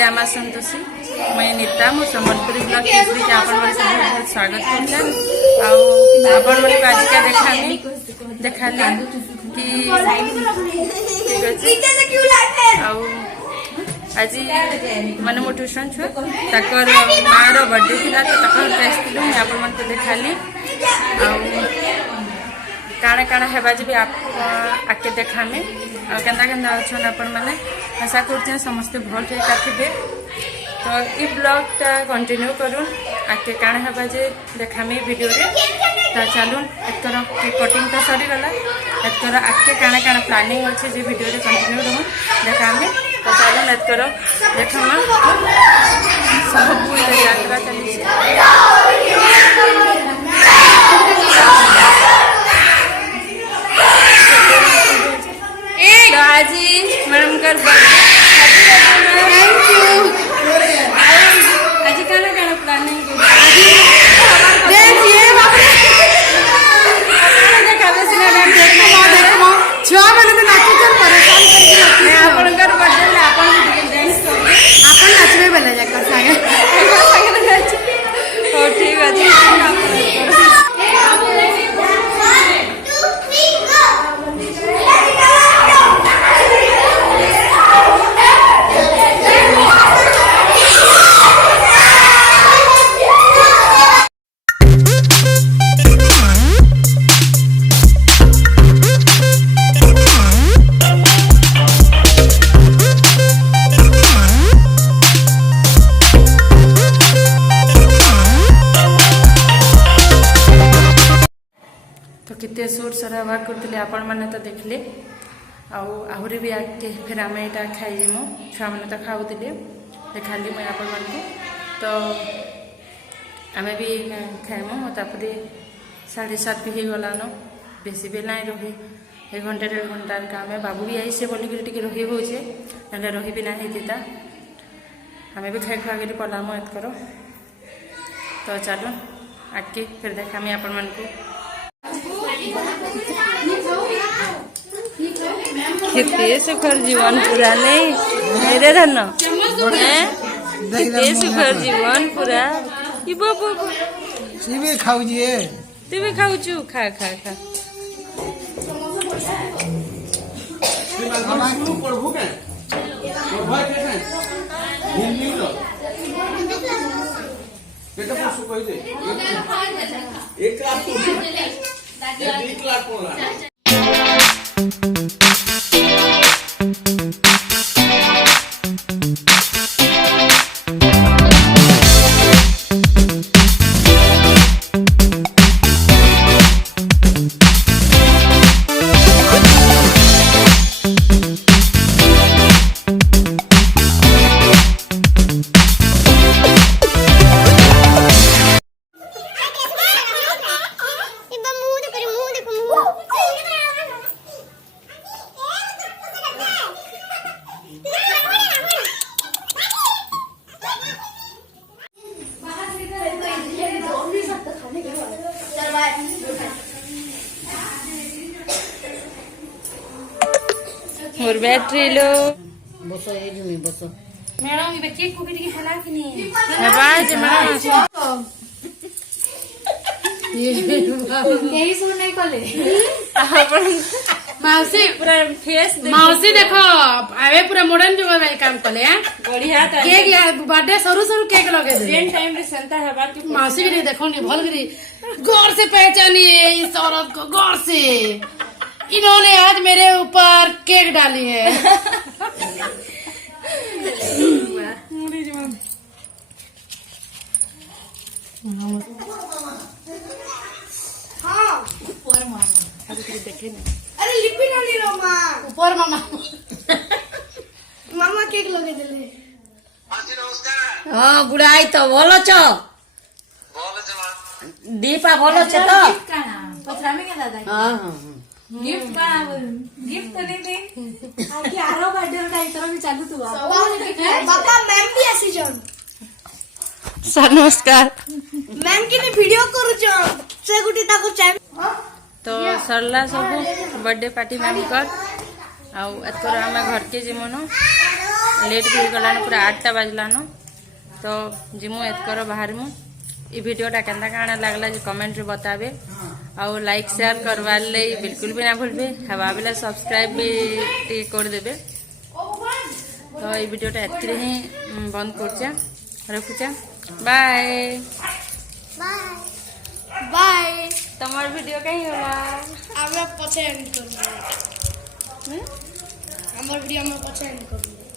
जामा संतोषी मैं नीता मो संबलपुरी ब्लॉग केसरी आपण मन सब बहुत स्वागत करछन आपण मन को आज का देखानी कि आज माने मो ट्यूशन छु तकर मार बर्थडे थिला तो तकर टेस्ट दिलु आपण मन को देखाली काଣା काଣା हेबा जे भी आप आके देखामे केन्दा केन्दा अच्छन आपण माने आशा करते समस्ते भल थे थे तो ये ब्लॉग टा कंटिन्यू करूँ आगे काण हेबा जे देखामी वीडियो रे तो चलून एतर कटिंग तो सरीगला एतर आगे काण काण प्लानिंग अच्छे जे वीडियो रे कंटिन्यू रहूँ देखामी तो चलून एतर देखमा सब यात्रा चली आज मैडम कर थैंक यू आज काना काना प्लानिंग देखिए देखाबे सिना डांस देखो छुआ वाले तो नाचो कर परेशान करके रखी आपन कर बर्थडे आपन डांस करो आपन नाचबे बेले जाकर संगे नाच हो ठीक अछि केते सुर सराबा करते आपण मैंने तो देखले आहरी भी आगे फिर आम यहाँ खाइमु छुआ मैंने तो खाऊे देखाली मुझे आपण मान तो आम भी खाइमु तापर 7:30 भी हो गलान बेसी भी ना रही 1 घंटा 1.5 घंटा काम बाबू भी आई से बोलिक रही होचे ना रही भी ना होता आम भी खाई खुआ कर पलामु एतकर तो चलो आगे फिर देखामी आपण मान कितने सुखर जीवन पूरा नहीं मेरे धन कितने सुखर जीवन पूरा खाऊ तू भी खाऊ चु खा खा खा मोर बैटरी लो बसो ए जुमी बसो मैडम ये केक को भी हला कि नहीं है बाज मैडम यही सुन नहीं कले अपन माउसी पूरा फेस माउसी देखो आवे पूरा मॉडर्न जुग में काम कले हैं बढ़िया था केक या बर्थडे सरू सरू केक लगे दे जेन टाइम रे संता है बात की माउसी भी नहीं देखो नहीं भल गिरी गौर से पहचानिए इस औरत को गौर से इन्होंने आज मेरे ऊपर केक डाली है अरे लिपि नानी रो माँ ऊपर मामा मामा केक लगे दिले हाँ बुढ़ाई तो बोलो छो दीपा बोलो छो तो पथरामी के दादा हाँ हाँ गिफ्ट का गिफ्ट तो नहीं दे आके आरो बर्थडे का इतना भी चालू तू बापा मैम भी आसी जन सर नमस्कार मैम की ने वीडियो करू जन से गुटी ताको चाय तो सरला सब बर्थडे पार्टी मैम कर आउ एतकर आम घर के जिमुन लेट भी गलान पूरा 8टा बाजलान तो जिमु एतकर बाहर मु ई वीडियोटा केंदा काଣା लागला जे कमेंट रे बताबे आउ लाइक शेयर करवार ले बिल्कुल भी ना भूलबे हवा बेला सब्सक्राइब भी टी कर देबे तो ई वीडियोटा एतकरे ही बंद करछा रखुछा बाय बाय तमर वीडियो कहीं होला আমরা পছে এন্ড করব আমার ভিডিও আমরা পছে এন্ড করব